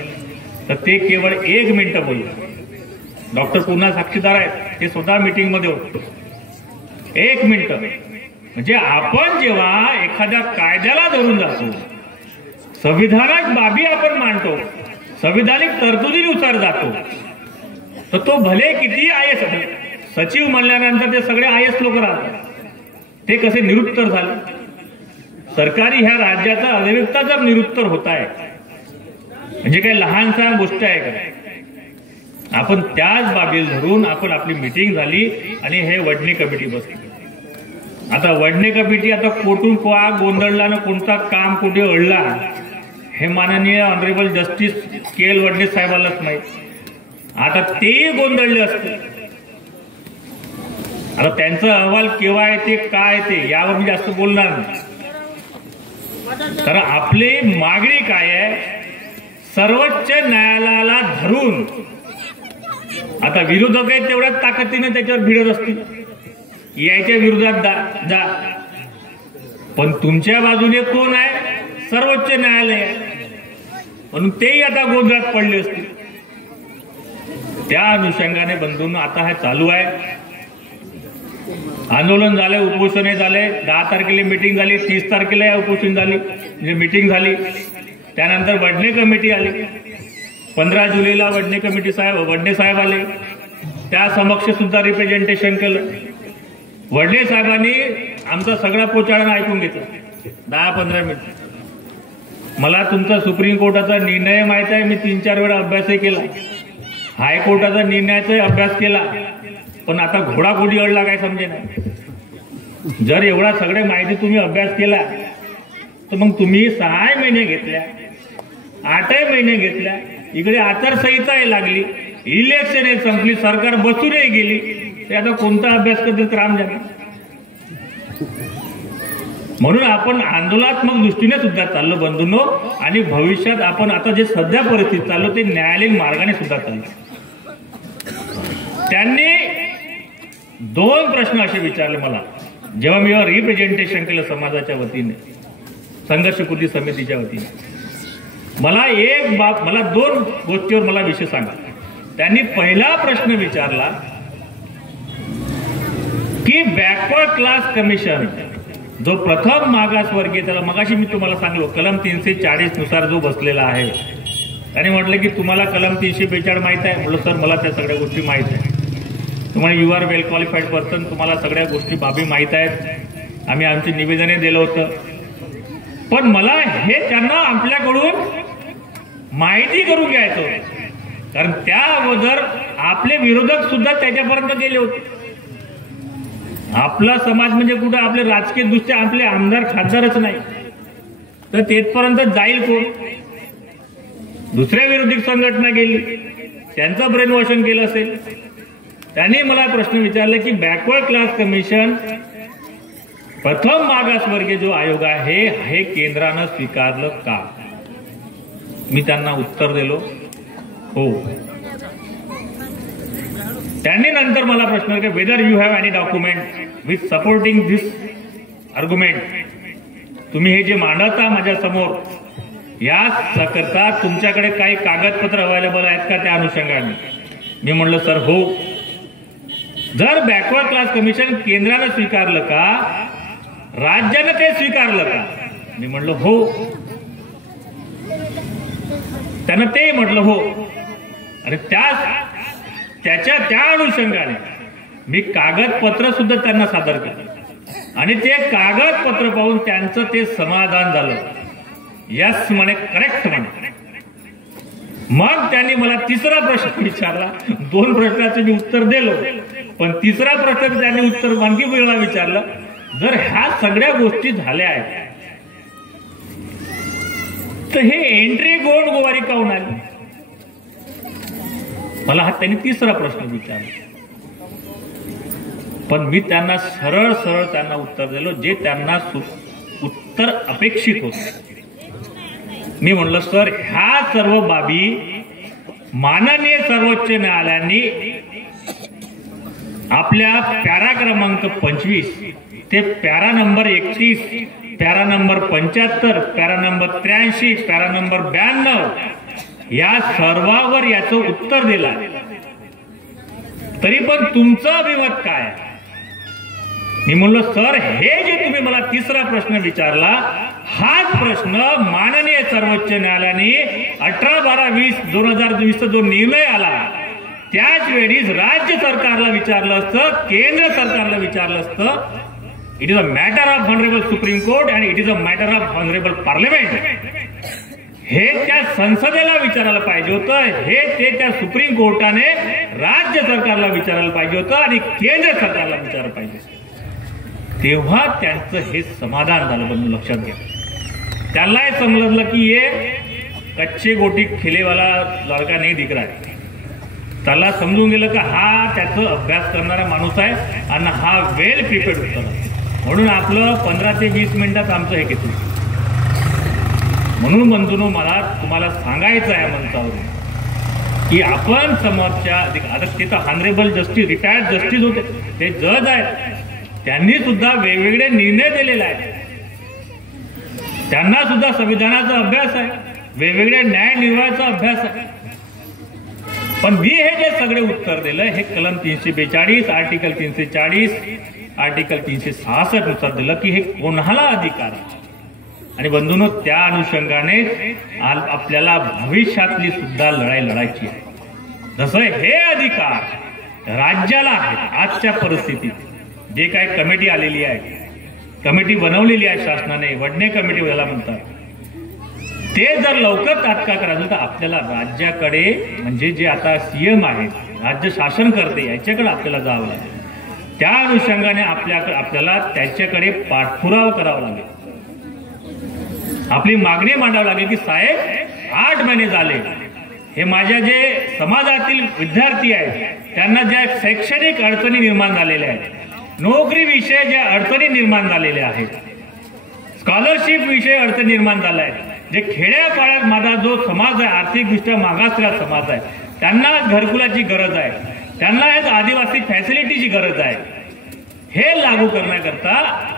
तर ते केवळ 1 मिनिट बोलले. डॉक्टर पूर्णा साक्षीदार आहेत, ते स्वतः मीटिंग मध्ये होते. 1 मिनिट. म्हणजे आपण जेव्हा एखाद्या कायद्याला धरून जातो, संविधानिक बाबी आपण मांडतो, संविधानिक तरतुदीनुसार जातो, तर तो भले किती IAS सचिव म्हणल्यानंतर ते सगळे IAS लोक राहतात, ते कसे निरुत्तर झाले. सरकारी ह्या राज्याचा अधिवक्ता जर निरुत्तर होत आहे म्हणजे काही लहानसा गोष्ट आहे का. आपण त्याच बाबीला धरून आपण आपली मीटिंग झाली आणि हे वडणी कमिटी बसली. आता वडणे कमिटी आता कोठून कोणा गोंधळला ना कोणता काम कुठे अडला हे माननीय ऑनरेबल जस्टिस KL वडणे साहेबांनाच माहित. आता तेही गोंधळले असते. आता त्यांचा अहवाल केव्हा येते काय येते यावर मी जास्त बोलणार नाही. कारण आपली मागणी काय आहे, सर्वोच्च न्यायालयाला धरून. आता विरोधक आहेत तेवढ्याच ताकदीने त्याच्यावर भिडत असतील, यायच्या विरोधात जा. पण तुमच्या बाजूने कोण आहे, सर्वोच्च न्यायालय, म्हणून तेही आता गोंधळात पडले असतील. त्या अनुषंगाने बंधूंनो आता हे चालू आहे. आंदोलन झाले, उपोषण झाले. 10 तारखेला मीटिंग झाली, 30 तारखेला या उपोषण झाली म्हणजे मीटिंग झाली. त्यानंतर वडणे कमिटी आली. 15 जुलैला वडणे कमिटी वडणे साहेब आले, त्या समक्ष सुद्धा रिप्रेझेंटेशन केलं. वडणे साहेबांनी आमचा सगळा पोचाळा ऐकून घेतला 10-15 मिनिट. मला तुमचा सुप्रीम कोर्टाचा निर्णय माहित आहे, मी 3-4 वेळा अभ्यासही केला. हायकोर्टाचा निर्णयाचा अभ्यास केला. पण आता घोडाघोडी अडला काय समजे नाही. जर एवढा सगळे माहिती तुम्ही अभ्यास केला तर मग तुम्ही 6 महिने घेतल्या, 8 महिने घेतल्या. इकडे आचारसंहिता लागली, इलेक्शन संपली, सरकार बसूनही गेली. ते आता कोणता अभ्यास करत राम जाणे. म्हणून आपण आंदोलनात्मक दृष्टीने सुद्धा चाललो बंधूंनो. आणि भविष्यात आपण आता जे सध्या परिस्थिती चाललो ते न्यायालयीन मार्गाने सुद्धा चाललो. त्यांनी 2 प्रश्न असे विचारले मला जेव्हा मी रिप्रेझेंटेशन केलं समाजाच्या वतीने, संघर्ष कृती समितीच्या वतीने. मला 2 गोष्टीवर मला विषय सांगा. त्यांनी पहिला प्रश्न विचारला की बॅकवर्ड क्लास कमिशन जो प्रथम मागासवर्गीय, त्याला मगाशी मी तुम्हाला सांगलो कलम 340 नुसार जो बसलेला आहे. त्याने म्हटलं की तुम्हाला कलम 342 माहित आहे. म्हटलं सर मला त्या सगळ्या गोष्टी माहित आहे. तुम्हाला you are well qualified person, तुम्हाला सगळ्या गोष्टी बाबी माहित आहेत. आम्ही आमची निवेदने दिलं होतं. पण मला हे त्यांना आपल्याकडून माहिती करून घ्यायचं होतं. कारण त्या अगोदर आपले विरोधक सुद्धा त्याच्यापर्यंत गेले होते. आपला समाज म्हणजे कुठं आपले राजकीय दृष्ट्या आपले आमदार खासदारच नाही तर तेथपर्यंत जाईल कोण. दुसऱ्या विरोधी संघटना गेली, त्यांचं ब्रेन वॉशिंग केलं असेल. त्यांनी मला प्रश्न विचारला की बॅकवर्ड क्लास कमिशन प्रथम मागासवर्गीय जो आयोग आहे हे केंद्रानं स्वीकारलं का. मी त्यांना उत्तर दिलो हो. त्यांनी नंतर मला प्रश्न केला, whether you have any document with supporting this argument, तुम्ही हे जे मांडता माझ्या समोर या करता तुमच्याकडे काही कागदपत्र अवेलेबल आहेत का त्या अनुषंगाने? मी म्हणलं सर हो. जर बॅकवर्ड क्लास कमिशन केंद्रानं स्वीकारलं का, राज्यानं ते स्वीकारलं का? मी म्हणलं हो. त्यानं ते म्हटलं हो. आणि त्या अनुषंगाने मी कागदपत्र सुद्धा त्यांना सादर केलं आणि ते कागदपत्र पाहून त्यांचं ते समाधान झालं. यस म्हणे, करेक्ट म्हणे. मग त्यांनी मला तिसरा प्रश्न विचारला. 2 प्रश्नाचं मी उत्तर दिलं, पण तिसरा प्रश्न त्यांनी उत्तर आणखी वेगळा विचारलं. जर ह्या सगळ्या गोष्टी झाल्या आहेत तर हे एंट्री गोवारी काऊन आली? मला हा त्यांनी तिसरा प्रश्न विचारला. पण मी त्यांना सरळ सरळ त्यांना उत्तर दिलं जे त्यांना उत्तर अपेक्षित होतं. मी म्हणलं सर, ह्या सर्व बाबी माननीय सर्वोच्च न्यायालयाने आपल्या पॅरा क्रमांक 25 ते para number 31, para number 75, para number 83, para number 92 या सर्वावर याचं उत्तर दिलं. तरी पण तुमचं अभिमत काय? मी म्हणलो सर, हे जे तुम्ही मला तिसरा प्रश्न विचारला, हाच प्रश्न माननीय सर्वोच्च न्यायालयाने 18/12/2020 जो निर्णय आला त्याच वेळीच राज्य सरकारला विचारलं असतं, केंद्र सरकारला विचारलं असतं. It is a matter of honourable supreme court and it is a matter of honourable parliament. हे त्या संसदेला विचारायला पाहिजे होतं, हे ते त्या सुप्रीम कोर्टाने राज्य सरकारला विचारायला पाहिजे होतं आणि केंद्र सरकारला विचारायला पाहिजे. तेव्हा त्यांचं हे समाधान झालं. बंधू लक्षात घ्या, त्यालाही समजलं की ये कच्चे गोटी खेलेवाला लड़का नाही दिख रहा है. त्याला समजून गेलं की हा त्याचा अभ्यास करणारा माणूस आहे आणि हा वेल प्रिपेअर्ड होता. म्हणून आपलं 15 ते 20 मिनिटात आमचं हे घेतलं. म्हणून बंधूंनो, मला तुम्हाला सांगायचं आहे मंचावरून की आपण समोरच्या आता ते तर ऑनरेबल जस्टिस, रिटायर्ड जस्टिस होते, ते जज आहेत, त्यांनी सुद्धा वेगवेगळे निर्णय दिलेले आहेत. त्यांना सुद्धा संविधानाचा अभ्यास आहे, वेगवेगळ्या न्याय निर्वाहाचा अभ्यास आहे. पण मी हे जे सगळे उत्तर दिलं हे कलम 342, आर्टिकल 340, आर्टिकल 366 नुसार दिलं की हे कोणाला अधिकार आहे. आणि बंधूंनो, त्या अनुषंगाने आपल्याला भविष्यातली सुद्धा लढाई लढायची आहे. जसं हे अधिकार राज्याला आहेत. आजच्या परिस्थितीत जे काय कमिटी आलेली आहे, कमिटी बनवलेली आहे शासनाने, वडणे कमिटी याला म्हणतात, ते जर लवकर तात्काळ करायचं तर आपल्याला राज्याकडे, म्हणजे जे आता सीएम आहेत, राज्य शासन करते, याच्याकडे आपल्याला जावं लागेल. त्या अनुषंगाने आपल्याला त्याच्याकडे पाठपुरावा करावा लागेल. आपली मागणी मांडावी लागेल की साहेब 8 महिने झाले हे माझ्या जे समाजातील विद्यार्थी आहेत त्यांना ज्या शैक्षणिक अडचणी निर्माण झालेल्या आहेत, नोकरी विषय ज्या अडचणी निर्माण झालेल्या आहेत, स्कॉलरशिप विषय अडचणी निर्माण झाल्या आहेत, जे खेड्यापाड्यात माझा जो समाज आहे, आर्थिकदृष्ट्या मागासलेला समाज आहे, त्यांना घरकुलाची गरज आहे, त्यांना आदिवासी फॅसिलिटीची गरज आहे, हे लागू करण्याकरता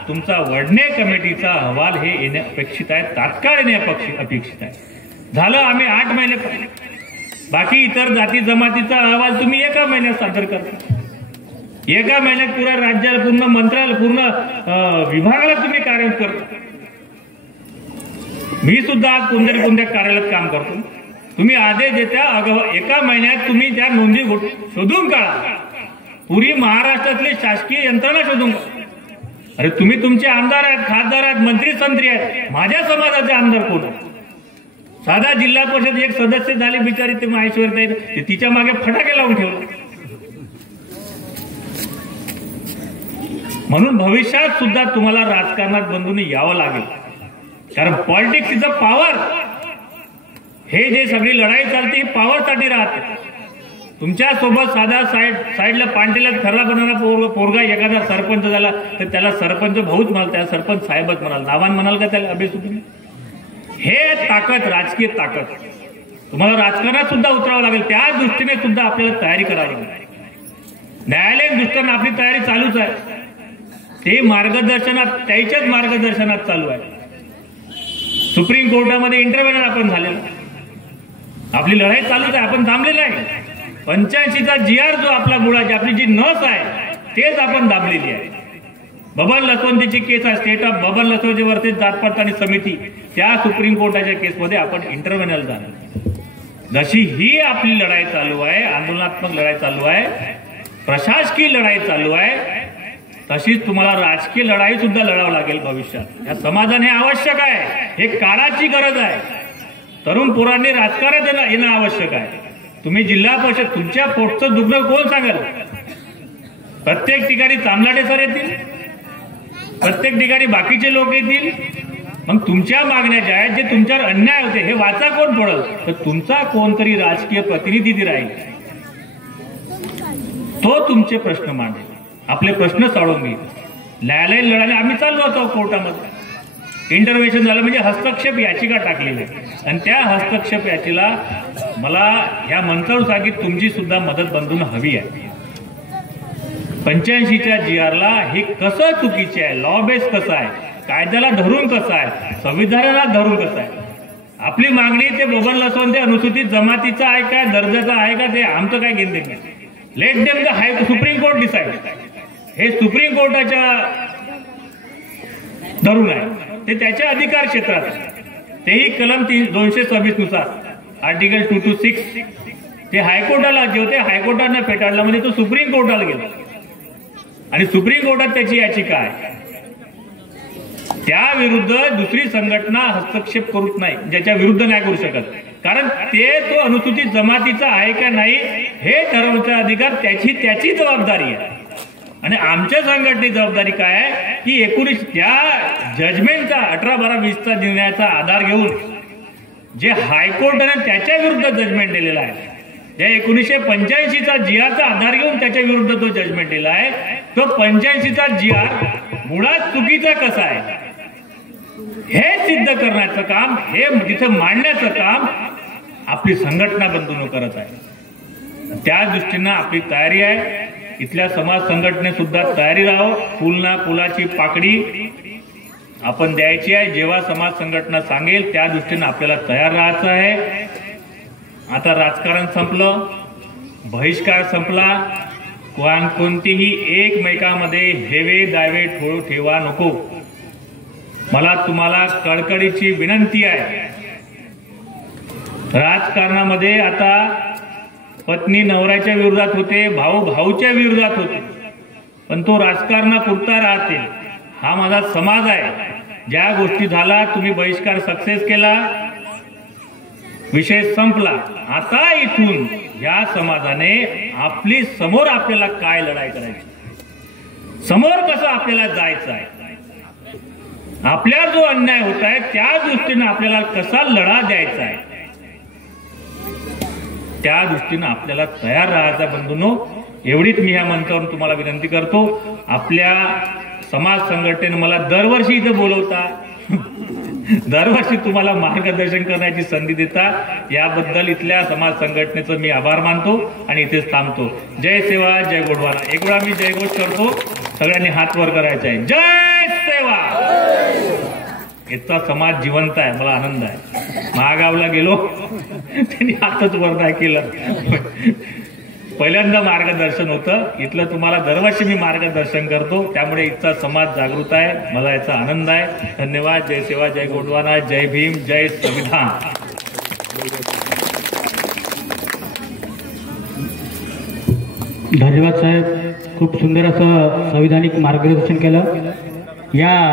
तुमचा वडणे कमिटीचा अहवाल हे येणे अपेक्षित आहे, तात्काळ येणे अपेक्षित आहे. झालं आम्ही 8 महिने, बाकी इतर जाती जमातीचा अहवाल तुम्ही 1 महिन्यात सादर करता. 1 महिन्यात पुऱ्या राज्याला, पूर्ण मंत्रालय, पूर्ण विभागाला तुम्ही कार्यरत करता. मी सुद्धा कोणत्या कार्यालयात काम करतो. तुम्ही आदेश देता 1 महिन्यात तुम्ही त्या नोंदी शोधून काढा, पुरी महाराष्ट्रातली शासकीय यंत्रणा शोधून काढा. अरे तुम्ही तुमचे आमदार आहेत, खासदार आहेत, मंत्री संत्री आहेत, माझ्या समाजाचे आमदार कोण आहेत? साधा जिल्हा परिषद एक सदस्य झाले बिचारी, ते माहेश्वरताई, तिच्या मागे फटाके लावून ठेवला. म्हणून भविष्यात सुद्धा तुम्हाला राजकारणात बंधूंनी यावं लागेल, कारण पॉलिटिक्स इज अ पॉवर. हे जे सगळी लढाई चालते ही पॉवरसाठी राहते. तुमच्या सोबत साधा साईडला पांटेला थर्रा बनवणारा पोरगा एखादा सरपंच झाला तर त्याला सरपंच भाऊच म्हणाल, त्याला सरपंच साहेबच म्हणाल, नावान म्हणाल का त्याला अभेसुटून? हे ताकद, राजकीय ताकद तुम्हाला राजकारणात सुद्धा उतरावं लागेल. त्या दृष्टीने सुद्धा आपल्याला तयारी करावी लागेल. न्यायालयीन दृष्टीने आपली तयारी चालूच आहे, ते मार्गदर्शनात त्याच्याच मार्गदर्शनात चालू आहे. सुप्रीम कोर्टामध्ये इंटरव्हेनर आपण झालेला, आपली लढाई चालूच आहे, आपण थांबलेलं आहे. 85चा GR जो आपला मुळाची आपली जी नस आहे तेच आपण दाबलेली आहे. बबन लसवंतीची केस आहे, स्टेट ऑफ बबन लसवंती वर्सेस जात पडताळणी समिती, त्या सुप्रीम कोर्टाच्या केसमध्ये आपण इंटरव्हेनर झालो. जशी ही आपली लढाई चालू आहे, आंदोलनात्मक लढाई चालू आहे, प्रशासकीय लढाई चालू आहे, तशीच तुम्हाला राजकीय लढाई सुद्धा लढावं लागेल भविष्यात. या समाधान हे आवश्यक आहे, हे काळाची गरज आहे. तरुण पोरांनी राजकारणात येणं आवश्यक आहे. तुम्ही जिल्हा परिषद तुमच्या पोटचं दुखणं कोण सांगाल? प्रत्येक ठिकाणी तामलाडे सर येतील, प्रत्येक ठिकाणी बाकीचे लोक येतील. मग तुमच्या मागण्या ज्या आहेत, जे तुमच्यावर अन्याय होते, हे वाचा कोण पडल? तर तुमचा कोणतरी राजकीय प्रतिनिधी राहील, तो तुमचे प्रश्न मांडेल, आपले प्रश्न सोडवून घेईल. न्यायालयीन लढायला आम्ही चाललो होतो कोर्टामध्ये. इंटरव्हेन्शन झालं म्हणजे हस्तक्षेप याचिका टाकलेली आहे, आणि त्या हस्तक्षेप याचिला मला या मंचावर सांगित तुमची सुद्धा मदत बंधून हवी आहे. 85च्या GRला हे कसं चुकीचे आहे, लॉ बेस कसं आहे, कायद्याला धरून कसं आहे, संविधानाला धरून कसं आहे. आपली मागणी ते बबन लसवंते अनुसूचित जमातीचा आहे का, दर्जाचा आहे का, ते आमचं काय घेणं देणं नाही. Let them the high supreme court decide. हे सुप्रीम कोर्टाच्या धरून आहे, ते त्याच्या अधिकार क्षेत्रात, तेही कलम 226 नुसार आर्टिकल 226 ते हायकोर्टाला जे होते हायकोर्टाने फेटाळला, म्हणजे तो सुप्रीम कोर्टाला गेला, आणि सुप्रीम कोर्टात त्याची याचिका आहे. त्या विरुद्ध दुसरी संघटना हस्तक्षेप करूच नाही, ज्याच्या विरुद्ध नाही करू शकत, कारण ते तो अनुसूचित जमातीचा आहे का नाही हे ठरवण्याचा अधिकार त्याची जबाबदारी आहे. आणि आमच्या संघटनेची जबाबदारी काय आहे की 19 त्या जजमेंटचा 18/12/20चा निर्णयाचा आधार घेऊन जे हायकोर्टाने त्याच्या विरुद्ध जजमेंट दिलेला आहे, त्या 1985चा GRचा आधार घेऊन त्याच्या विरुद्ध तो जजमेंट दिला आहे, तो 85चा GR मुळात चुकीचा कसा आहे हे सिद्ध करण्याचं काम, हे तिथं मांडण्याचं काम आपली संघटना बंधून करत आहे. त्या दृष्टीनं आपली तयारी आहे. इथल्या समाज संघटने सुद्धा तयारी राहो. फुल ना फुलाची पाकडी आपण द्यायची आहे. जेव्हा समाज संघटना सांगेल त्या दृष्टीनं आपल्याला तयार राहायचं आहे. आता राजकारण संपलं, बहिष्कार संपला, कोणतीही एकमेकांमध्ये हेवे दावे ठेवा नको. मला तुम्हाला कळकळीची विनंती आहे. राजकारणामध्ये आता पत्नी नवऱ्याच्या विरोधात होते, भाऊ भाऊच्या विरोधात होते, पण तो राजकारणापुरता राहते. हा माझा समाज आहे. ज्या गोष्टी झाला, तुम्ही बहिष्कार सक्सेस केला, विषय संपला. आता इथून या समाजाने आपली समोर आपल्याला काय लढाई करायची, समोर कसं आपल्याला जायचं आहे, आपल्याला जो अन्याय होत आहे त्या दृष्टीने आपल्याला कसा लढा द्यायचा आहे, त्या दृष्टीने आपल्याला तयार राहायचा. बंधूंनो, एवढीच मी ह्या मंचावरून तुम्हाला विनंती करतो. आपल्या समाज संघटनेने मला दरवर्षी इथं बोलवता, दरवर्षी तुम्हाला मार्गदर्शन करण्याची संधी देता, याबद्दल इथल्या समाज संघटनेचं मी आभार मानतो आणि इथेच थांबतो. जय सेवा, जय गोडवाना. एक वेळा मी जयघोष करतो, सगळ्यांनी हात वर करायचा आहे. जय सेवा. इथचा समाज जिवंत आहे, मला आनंद आहे. महागावला गेलो, त्यांनी हातच वर नाही केलं. पहिल्यांदा मार्गदर्शन होतं. इथलं तुम्हाला दरवर्षी मी मार्गदर्शन करतो, त्यामुळे इथचा समाज जागृत आहे. मला याचा आनंद आहे. धन्यवाद. जय सेवा, जय गोंडवाना, जय भीम, जय संविधान. धन्यवाद साहेब, खूप सुंदर असं संविधानिक मार्गदर्शन केलं. या